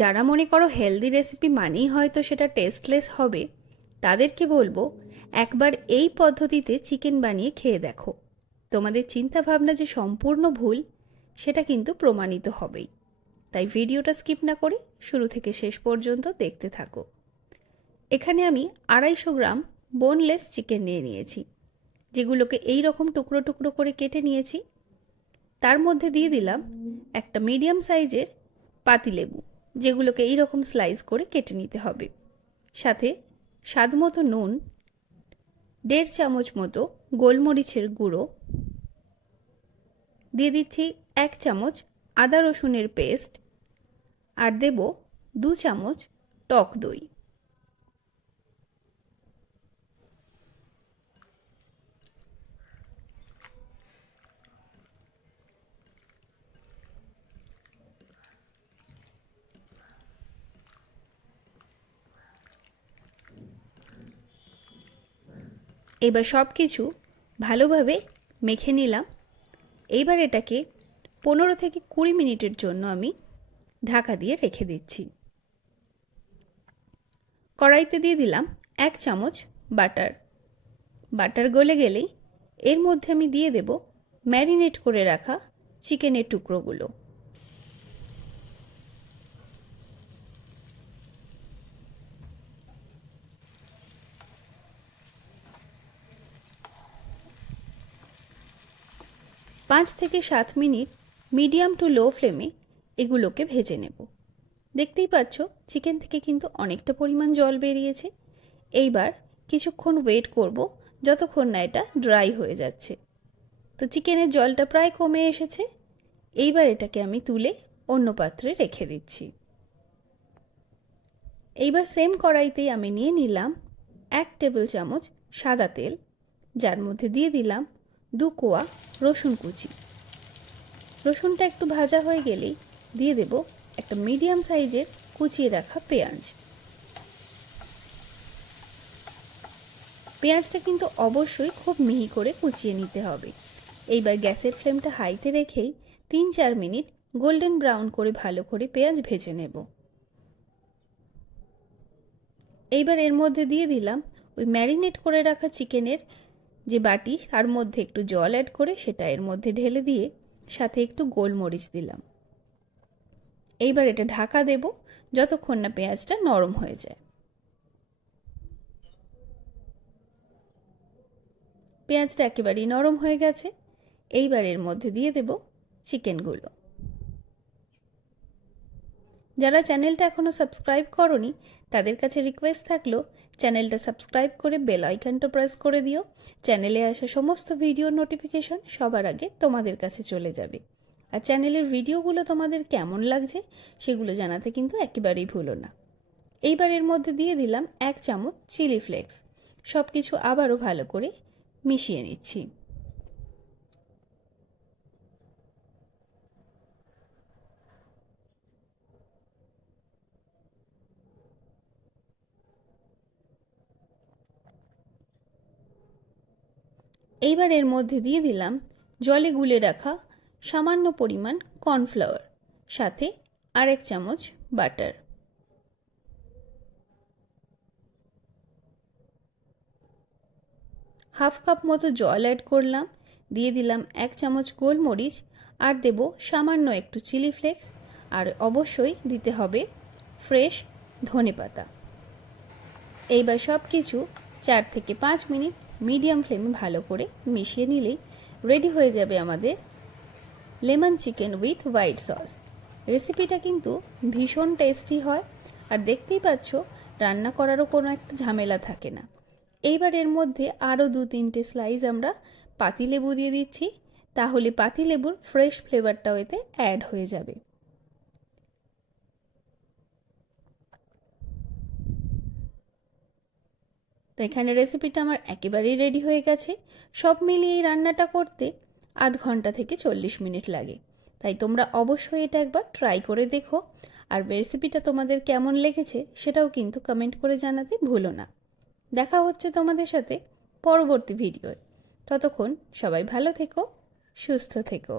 যারা মনে করো হেলদি রেসিপি মানেই হয়তো সেটা টেস্টলেস হবে, তাদেরকে বলব একবার এই পদ্ধতিতে চিকেন বানিয়ে খেয়ে দেখো। তোমাদের চিন্তা ভাবনা যে সম্পূর্ণ ভুল, সেটা কিন্তু প্রমাণিত হবেই। তাই ভিডিওটা স্কিপ না করে শুরু থেকে শেষ পর্যন্ত দেখতে থাকো। এখানে আমি আড়াইশো গ্রাম বোনলেস চিকেন নিয়ে নিয়েছি, যেগুলোকে এই রকম টুকরো টুকরো করে কেটে নিয়েছি। তার মধ্যে দিয়ে দিলাম একটা মিডিয়াম সাইজের পাতিলেবু। যেগুলোকে এই রকম স্লাইস করে কেটে নিতে হবে। সাথে স্বাদ মতো নুন, দেড় চামচ মতো গোলমরিচের গুঁড়ো, দিয়ে দিচ্ছি এক চামচ আদা রসুনের পেস্ট আর দেব দু চামচ টক দই। এবার সব কিছু ভালোভাবে মেখে নিলাম। এইবার এটাকে পনেরো থেকে কুড়ি মিনিটের জন্য আমি ঢাকা দিয়ে রেখে দিচ্ছি। কড়াইতে দিয়ে দিলাম এক চামচ বাটার। বাটার গলে গেলেই এর মধ্যে আমি দিয়ে দেব ম্যারিনেট করে রাখা চিকেনের টুকরোগুলো। পাঁচ থেকে সাত মিনিট মিডিয়াম টু লো ফ্লেমে এগুলোকে ভেজে নেব। দেখতেই পাচ্ছ, চিকেন থেকে কিন্তু অনেকটা পরিমাণ জল বেরিয়েছে। এইবার কিছুক্ষণ ওয়েট করব, যতক্ষণ না এটা ড্রাই হয়ে যাচ্ছে। তো চিকেনের জলটা প্রায় কমে এসেছে। এইবার এটাকে আমি তুলে অন্য পাত্রে রেখে দিচ্ছি। এইবার সেম কড়াইতেই আমি নিয়ে নিলাম এক টেবিল চামচ সাদা তেল, যার মধ্যে দিয়ে দিলাম দু কোয়া রসুন কুচি। রসুনটা একটু ভাজা হয়ে গেলেই দিয়ে দেব একটা মিডিয়াম সাইজের কুচিয়ে রাখা পেঁয়াজ। পেঁয়াজটা কিন্তু অবশ্যই খুব মিহি করে কুচিয়ে নিতে হবে। এইবার গ্যাসের ফ্লেমটা হাইতে রেখেই তিন চার মিনিট গোল্ডেন ব্রাউন করে ভালো করে পেঁয়াজ ভেজে নেব। এইবার এর মধ্যে দিয়ে দিলাম ওই ম্যারিনেট করে রাখা চিকেনের যে বাটি, তার মধ্যে একটু জল অ্যাড করে সেটা এর মধ্যে ঢেলে দিয়ে সাথে একটু গোলমরিচ দিলাম। এইবার এটা ঢাকা দেব, যতক্ষণ না পেঁয়াজটা নরম হয়ে যায়। পেঁয়াজটা একেবারেই নরম হয়ে গেছে। এইবার এর মধ্যে দিয়ে দেব চিকেনগুলো যারা চ্যানেলটা এখনও সাবস্ক্রাইব করনি, তাদের কাছে রিকোয়েস্ট থাকল, চ্যানেলটা সাবস্ক্রাইব করে বেল আইকনটা প্রেস করে দিও। চ্যানেলে আসা সমস্ত ভিডিও নোটিফিকেশন সবার আগে তোমাদের কাছে চলে যাবে। আর চ্যানেলের ভিডিওগুলো তোমাদের কেমন লাগছে, সেগুলো জানাতে কিন্তু একেবারেই ভুলো না। এইবার এর মধ্যে দিয়ে দিলাম এক চামচ চিলি ফ্লেক্স সব কিছু আবারও ভালো করে মিশিয়ে নিচ্ছি। এইবার এর মধ্যে দিয়ে দিলাম জলে গুলে রাখা সামান্য পরিমাণ কর্নফ্লাওয়ার, সাথে আরেক চামচ বাটার। হাফ কাপ মতো জল অ্যাড করলাম, দিয়ে দিলাম এক চামচ গোলমরিচ, আর দেব সামান্য একটু চিলি ফ্লেক্স, আর অবশ্যই দিতে হবে ফ্রেশ ধনে পাতা এইবার সব কিছু চার থেকে পাঁচ মিনিট মিডিয়াম ফ্লেমে ভালো করে মিশিয়ে নিলেই রেডি হয়ে যাবে আমাদের lemon chicken with white sauce. রেসিপিটা কিন্তু ভীষণ টেস্টি হয় আর দেখতেই পাচ্ছ, রান্না করারও কোনো একটা ঝামেলা থাকে না। এইবার এর মধ্যে আরও দু তিনটে স্লাইস আমরা পাতিলেবু দিয়ে দিচ্ছি, তাহলে পাতিলেবুর ফ্রেশ ফ্লেভারটাও এতে অ্যাড হয়ে যাবে। তো এখানে রেসিপিটা আমার একেবারেই রেডি হয়ে গেছে। সব মিলিয়ে এই রান্নাটা করতে আধ ঘণ্টা থেকে চল্লিশ মিনিট লাগে। তাই তোমরা অবশ্যই এটা একবার ট্রাই করে দেখো। আর রেসিপিটা তোমাদের কেমন লেগেছে সেটাও কিন্তু কমেন্ট করে জানাতে ভুলো না। দেখা হচ্ছে তোমাদের সাথে পরবর্তী ভিডিওয় ততক্ষণ সবাই ভালো থেকো, সুস্থ থেকো।